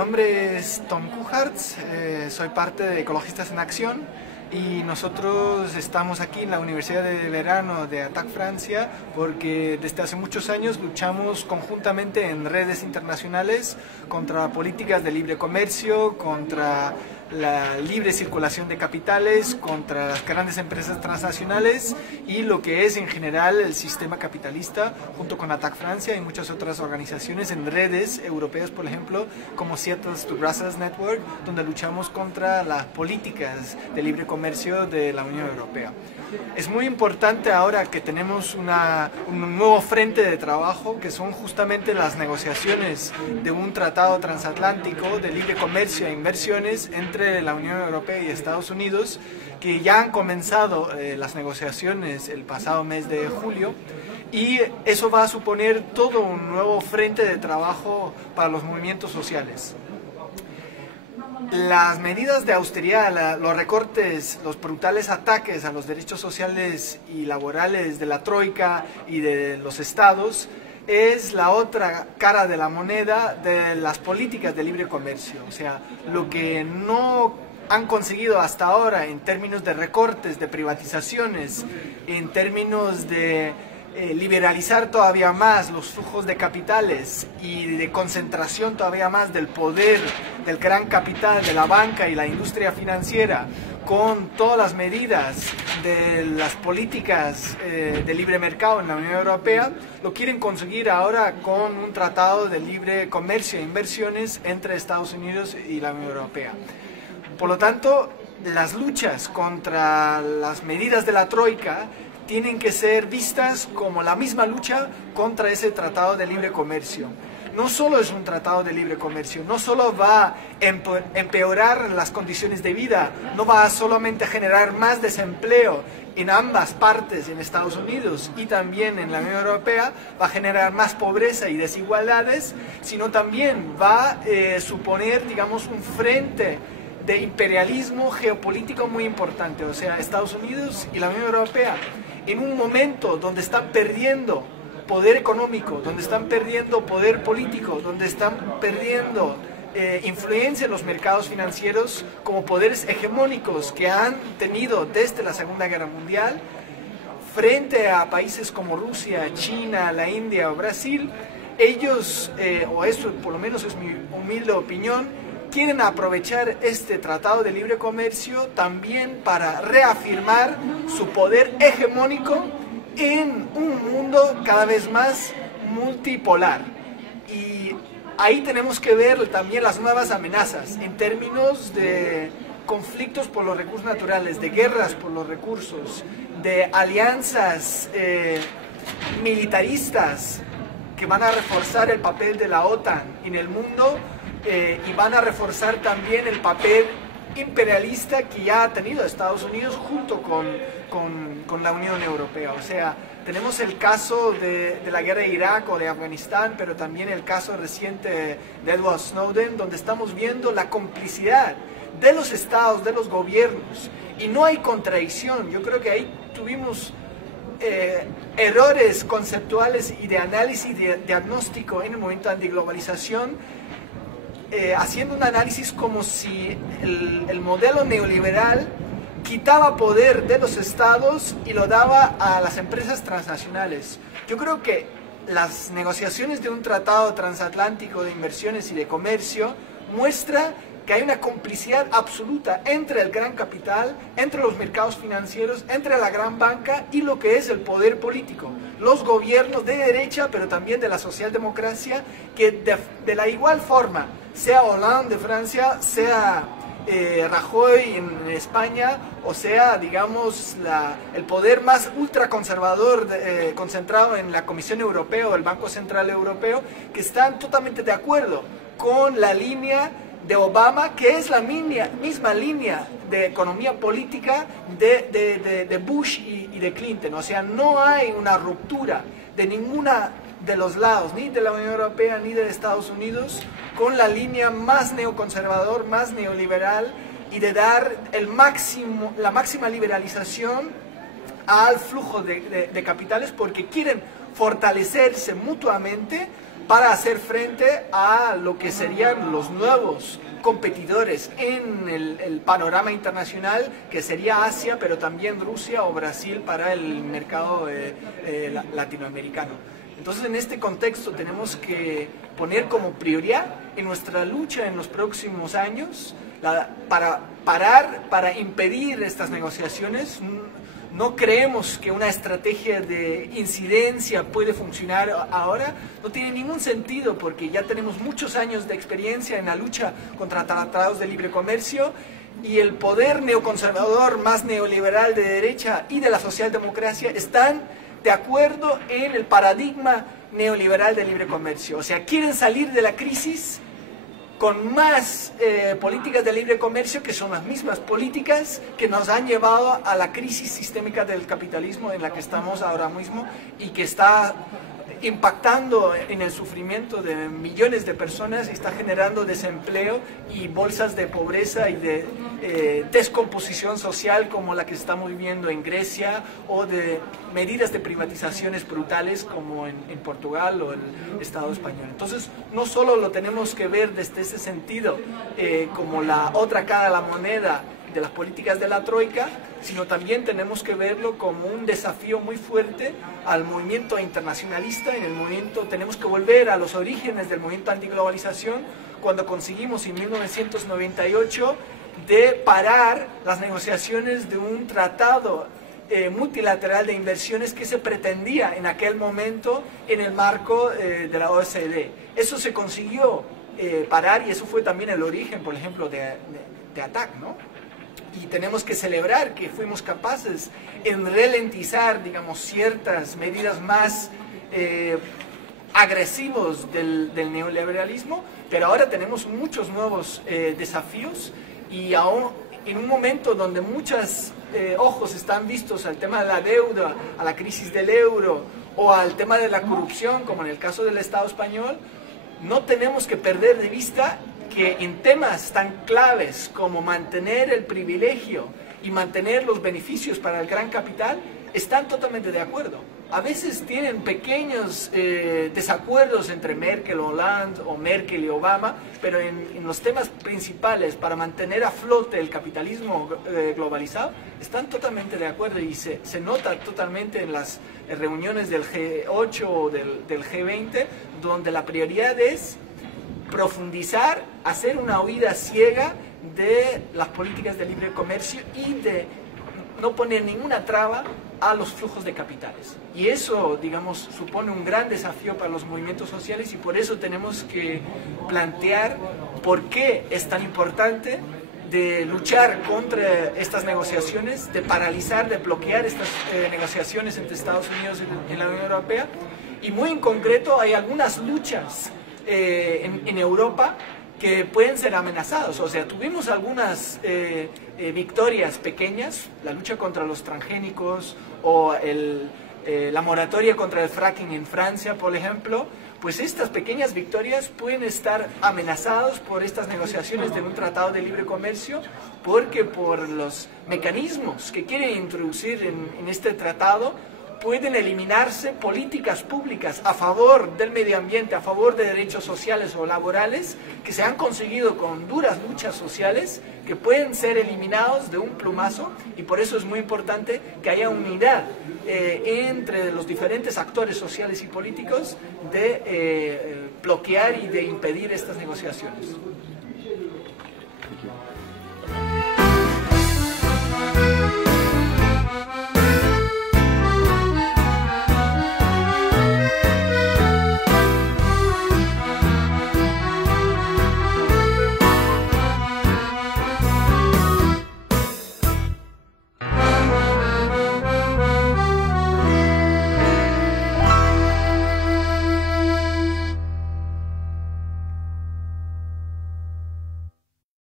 nombre es Tom Kuhartz, soy parte de Ecologistas en Acción y nosotros estamos aquí en la Universidad de Verano de ATTAC Francia porque desde hace muchos años luchamos conjuntamente en redes internacionales contra políticas de libre comercio, contra la libre circulación de capitales, contra las grandes empresas transnacionales y lo que es en general el sistema capitalista, junto con ATTAC Francia y muchas otras organizaciones en redes europeas, por ejemplo, como Seattle to Brussels Network, donde luchamos contra las políticas de libre comercio de la Unión Europea. Es muy importante ahora que tenemos un nuevo frente de trabajo, que son justamente las negociaciones de un tratado transatlántico de libre comercio e inversiones entre la Unión Europea y Estados Unidos, que ya han comenzado las negociaciones el pasado mes de julio, y eso va a suponer todo un nuevo frente de trabajo para los movimientos sociales. Las medidas de austeridad, los recortes, los brutales ataques a los derechos sociales y laborales de la Troika y de los estados es la otra cara de la moneda de las políticas de libre comercio. O sea, lo que no han conseguido hasta ahora en términos de recortes, de privatizaciones, en términos de liberalizar todavía más los flujos de capitales y de concentración todavía más del poder del gran capital, de la banca y la industria financiera, con todas las medidas de las políticas de libre mercado en la Unión Europea, lo quieren conseguir ahora con un tratado de libre comercio e inversiones entre Estados Unidos y la Unión Europea. Por lo tanto, las luchas contra las medidas de la Troika tienen que ser vistas como la misma lucha contra ese tratado de libre comercio. No solo es un tratado de libre comercio, no solo va a empeorar las condiciones de vida, no va a solamente generar más desempleo en ambas partes, en Estados Unidos y también en la Unión Europea, va a generar más pobreza y desigualdades, sino también va a suponer, digamos, un frente de imperialismo geopolítico muy importante. O sea, Estados Unidos y la Unión Europea, en un momento donde están perdiendo poder económico, donde están perdiendo poder político, donde están perdiendo influencia en los mercados financieros como poderes hegemónicos que han tenido desde la Segunda Guerra Mundial, frente a países como Rusia, China, la India o Brasil, ellos, o eso por lo menos es mi humilde opinión, quieren aprovechar este tratado de libre comercio también para reafirmar su poder hegemónico en un mundo cada vez más multipolar. Y ahí tenemos que ver también las nuevas amenazas en términos de conflictos por los recursos naturales, de guerras por los recursos, de alianzas militaristas que van a reforzar el papel de la OTAN en el mundo, y van a reforzar también el papel imperialista que ya ha tenido Estados Unidos junto con la Unión Europea. O sea, tenemos el caso de la guerra de Irak o de Afganistán, pero también el caso reciente de Edward Snowden, donde estamos viendo la complicidad de los estados, de los gobiernos, y no hay contradicción. Yo creo que ahí tuvimos errores conceptuales y de análisis, de diagnóstico en el movimiento antiglobalización, haciendo un análisis como si el modelo neoliberal quitaba poder de los estados y lo daba a las empresas transnacionales. Yo creo que las negociaciones de un tratado transatlántico de inversiones y de comercio muestra que hay una complicidad absoluta entre el gran capital, entre los mercados financieros, entre la gran banca y lo que es el poder político. Los gobiernos de derecha, pero también de la socialdemocracia, que de la igual forma, sea Hollande de Francia, sea Rajoy en España, o sea, digamos, el poder más ultraconservador concentrado en la Comisión Europea o el Banco Central Europeo, que están totalmente de acuerdo con la línea de Obama, que es la misma línea de economía política de Bush y de Clinton. O sea, no hay una ruptura de ninguna de los lados, ni de la Unión Europea ni de Estados Unidos, con la línea más neoconservador, más neoliberal, y de dar la máxima liberalización al flujo de capitales, porque quieren fortalecerse mutuamente para hacer frente a lo que serían los nuevos competidores en el panorama internacional, que sería Asia, pero también Rusia o Brasil para el mercado latinoamericano. Entonces, en este contexto tenemos que poner como prioridad en nuestra lucha en los próximos años para impedir estas negociaciones. No creemos que una estrategia de incidencia puede funcionar ahora. No tiene ningún sentido porque ya tenemos muchos años de experiencia en la lucha contra tratados de libre comercio y el poder neoconservador más neoliberal de derecha y de la socialdemocracia están de acuerdo en el paradigma neoliberal de libre comercio. O sea, quieren salir de la crisis con más políticas de libre comercio, que son las mismas políticas que nos han llevado a la crisis sistémica del capitalismo en la que estamos ahora mismo y que está impactando en el sufrimiento de millones de personas y está generando desempleo y bolsas de pobreza y de descomposición social como la que estamos viviendo en Grecia, o de medidas de privatizaciones brutales como en Portugal o el Estado español. Entonces, no solo lo tenemos que ver desde ese sentido como la otra cara de la moneda de las políticas de la Troika, sino también tenemos que verlo como un desafío muy fuerte al movimiento internacionalista. En el movimiento tenemos que volver a los orígenes del movimiento antiglobalización, cuando conseguimos en 1998 de parar las negociaciones de un tratado multilateral de inversiones que se pretendía en aquel momento en el marco de la OCDE. Eso se consiguió parar, y eso fue también el origen, por ejemplo, de ATAC, ¿no? Y tenemos que celebrar que fuimos capaces en ralentizar, digamos, ciertas medidas más agresivos del neoliberalismo, pero ahora tenemos muchos nuevos desafíos, y aún en un momento donde muchos ojos están vistos al tema de la deuda, a la crisis del euro o al tema de la corrupción, como en el caso del Estado español, no tenemos que perder de vista que en temas tan claves como mantener el privilegio y mantener los beneficios para el gran capital, están totalmente de acuerdo. A veces tienen pequeños desacuerdos entre Merkel o Hollande o Merkel y Obama, pero en los temas principales para mantener a flote el capitalismo globalizado, están totalmente de acuerdo, y se nota totalmente en las reuniones del G8 o del G20, donde la prioridad es profundizar, hacer una huida ciega de las políticas de libre comercio y de no poner ninguna traba a los flujos de capitales. Y eso, digamos, supone un gran desafío para los movimientos sociales, y por eso tenemos que plantear por qué es tan importante de luchar contra estas negociaciones, de paralizar, de bloquear estas negociaciones entre Estados Unidos y la Unión Europea. Y muy en concreto hay algunas luchas en Europa que pueden ser amenazados. O sea, tuvimos algunas victorias pequeñas, la lucha contra los transgénicos o la moratoria contra el fracking en Francia, por ejemplo. Pues estas pequeñas victorias pueden estar amenazados por estas negociaciones de un tratado de libre comercio, porque por los mecanismos que quieren introducir en este tratado pueden eliminarse políticas públicas a favor del medio ambiente, a favor de derechos sociales o laborales, que se han conseguido con duras luchas sociales, que pueden ser eliminados de un plumazo. Y por eso es muy importante que haya unidad entre los diferentes actores sociales y políticos de bloquear y de impedir estas negociaciones.